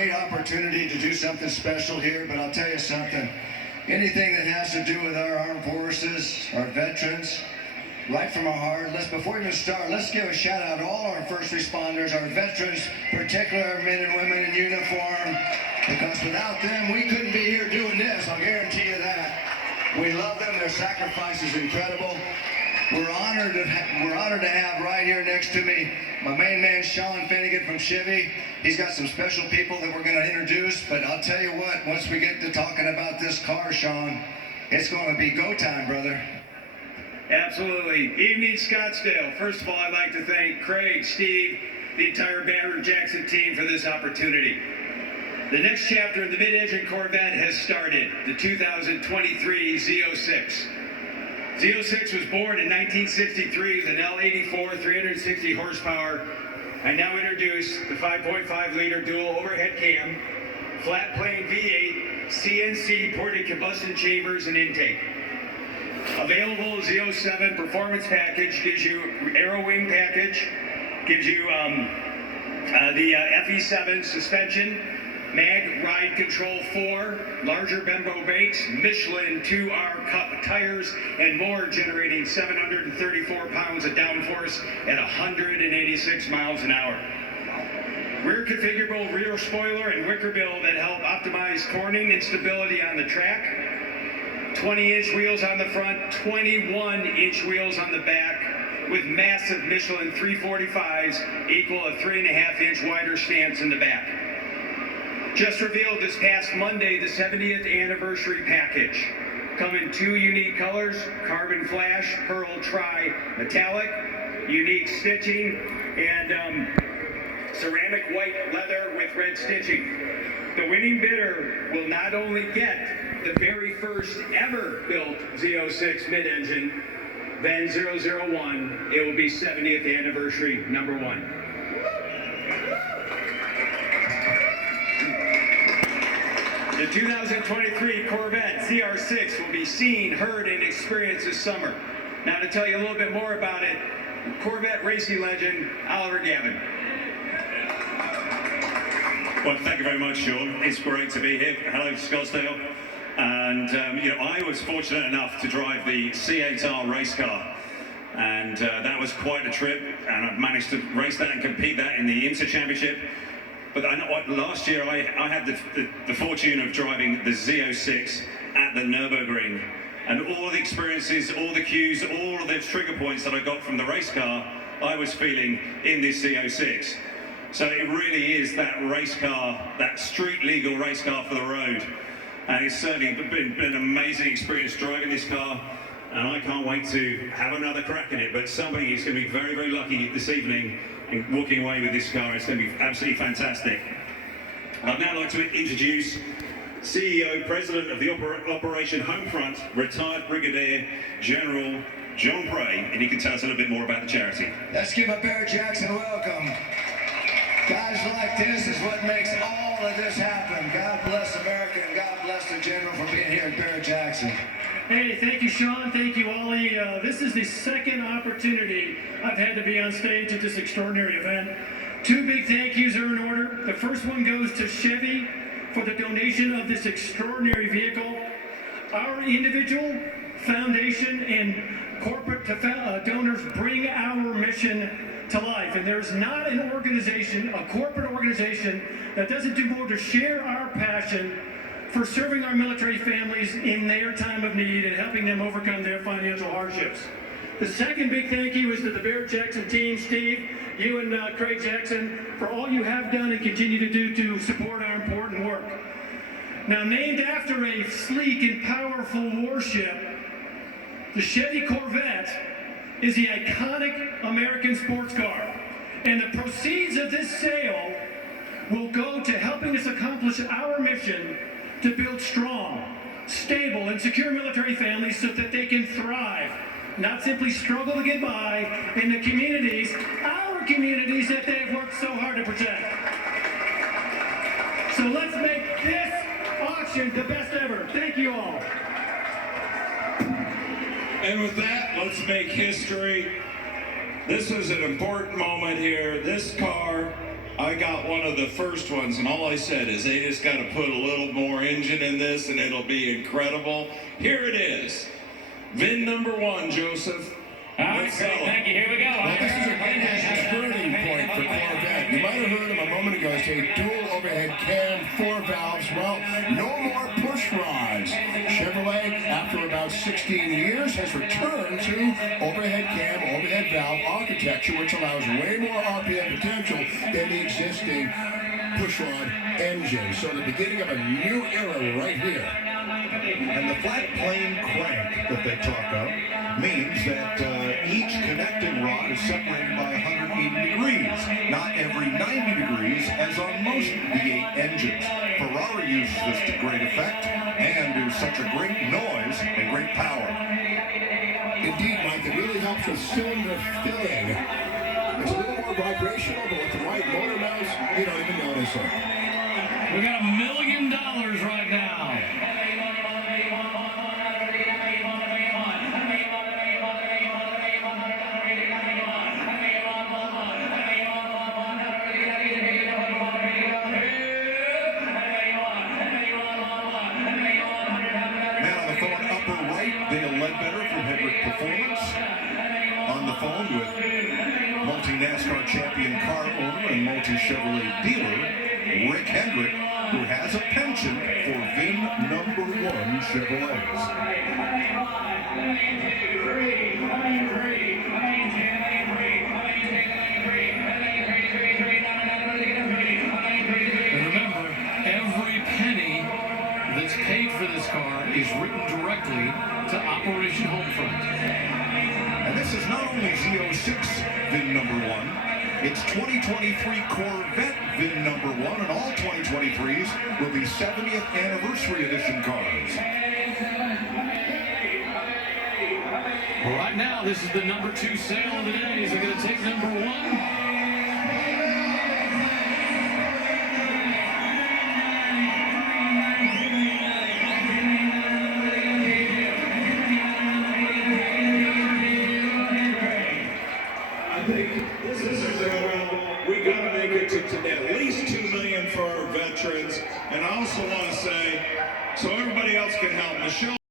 great opportunity to do something special here, but I'll tell you something. Anything that has to do with our armed forces, our veterans, right from our heart, before we even start, let's give a shout out to all our first responders, our veterans, particularly our men and women in uniform, because without them, we couldn't be here doing this, I'll guarantee you that. We love them, their sacrifice is incredible. We're honored to have right here next to me my main man, Sean Finnegan from Chevy. He's got some special people that we're going to introduce, but I'll tell you what, once we get to talking about this car, Sean, it's going to be go time, brother. Absolutely. Evening, Scottsdale. First of all, I'd like to thank Craig, Steve, the entire Barrett Jackson team for this opportunity. The next chapter of the mid-engine Corvette has started, the 2023 Z06. Z06 was born in 1963 with an L84 360 horsepower. I now introduce the 5.5-liter dual overhead cam, flat plane V8, CNC ported combustion chambers and intake. Available Z07 performance package gives you aero wing package, gives you the FE7 suspension, Mag Ride Control 4, larger Bembo brakes, Michelin 2R Cup tires, and more, generating 734 pounds of downforce at 186 miles an hour. Rear configurable rear spoiler and wicker bill that help optimize cornering and stability on the track. 20-inch wheels on the front, 21-inch wheels on the back, with massive Michelin 345s equal a 3.5-inch wider stance in the back. Just revealed this past Monday the 70th anniversary package. Come in two unique colors, carbon flash, pearl tri-metallic, unique stitching, and ceramic white leather with red stitching. The winning bidder will not only get the very first ever built Z06 mid-engine, then 001, it will be 70th anniversary number 1. The 2023 Corvette ZR6 will be seen, heard, and experienced this summer. Now to tell you a little bit more about it, Corvette racing legend, Oliver Gavin. Well, thank you very much, Sean. It's great to be here. Hello, Scottsdale. And, I was fortunate enough to drive the C8R race car. And that was quite a trip. And I've managed to race that and compete that in the Inter Championship. But I know what, last year I had the fortune of driving the Z06 at the Nürburgring. And all the experiences, all the cues, all of the trigger points that I got from the race car, I was feeling in this Z06. So it really is that race car, that street legal race car for the road. And it's certainly been an amazing experience driving this car. And I can't wait to have another crack in it. But somebody is going to be very, very lucky this evening in walking away with this car. It's going to be absolutely fantastic. I'd now like to introduce CEO, President of the Operation Homefront, retired Brigadier General John Bray, and he can tell us a little bit more about the charity. Let's give a Barrett Jackson welcome. Guys like this is what makes all of this happen. God bless America and God bless the General for being here at Barrett Jackson. Hey, thank you, Sean. Thank you, Ollie. This is the second opportunity I've had to be on stage at this extraordinary event. Two big thank yous are in order. The first one goes to Chevy for the donation of this extraordinary vehicle. Our individual, foundation, and corporate donors bring our mission to life. And there's not an organization, a corporate organization, that doesn't do more to share our passion for serving our military families in their time of need and helping them overcome their financial hardships. The second big thank you is to the Barrett Jackson team, Steve, you and Craig Jackson, for all you have done and continue to do to support our important work. Now, named after a sleek and powerful warship, the Chevy Corvette is the iconic American sports car. And the proceeds of this sale will go to helping us accomplish our mission to build strong, stable, and secure military families so that they can thrive, not simply struggle to get by in the communities, our communities that they've worked so hard to protect. So let's make this auction the best ever. Thank you all. And with that, let's make history. This is an important moment here. This car, I got one of the first ones, and all I said is they just got to put a little more engine in this, and it'll be incredible. Here it is. VIN number 1, Joseph. All right, great. Thank you. Here we go. Well, this is a great turning point for Corvette. You might have heard him a moment ago say dual overhead cam, 4 valves. Well, no more push rods. Chevrolet, after about 16 years, has returned to overhead cam, overhead valve architecture, which allows way more RPM potential than the existing push rod engine. So the beginning of a new era right here. And the flat plane crank that they talk of means that each connecting rod is separated by 180 degrees, not every 90 degrees as on most V8 engines. Ferrari uses this to great effect and is such a great noise and great power. Indeed, Mike, it really helps with cylinder filling. It's a little more vibrational, but with the right motor mounts, you don't even notice it. We got $1 million right now. Performance on the phone with multi-NASCAR champion car owner and multi-Chevrolet dealer Rick Hendrick, who has a penchant for VIN number 1 Chevrolets. And remember, every penny that's paid for this car is written directly to Operation Homefront. And this is not only Z06 VIN number 1, it's 2023 Corvette VIN number 1, and all 2023s will be 70th anniversary edition cars. Well, right now, this is the number 2 sale of the day. Is it going to take number 1? This is incredible. We got to make it to at least $2 million for our veterans. And I also want to say, so everybody else can help, Michelle.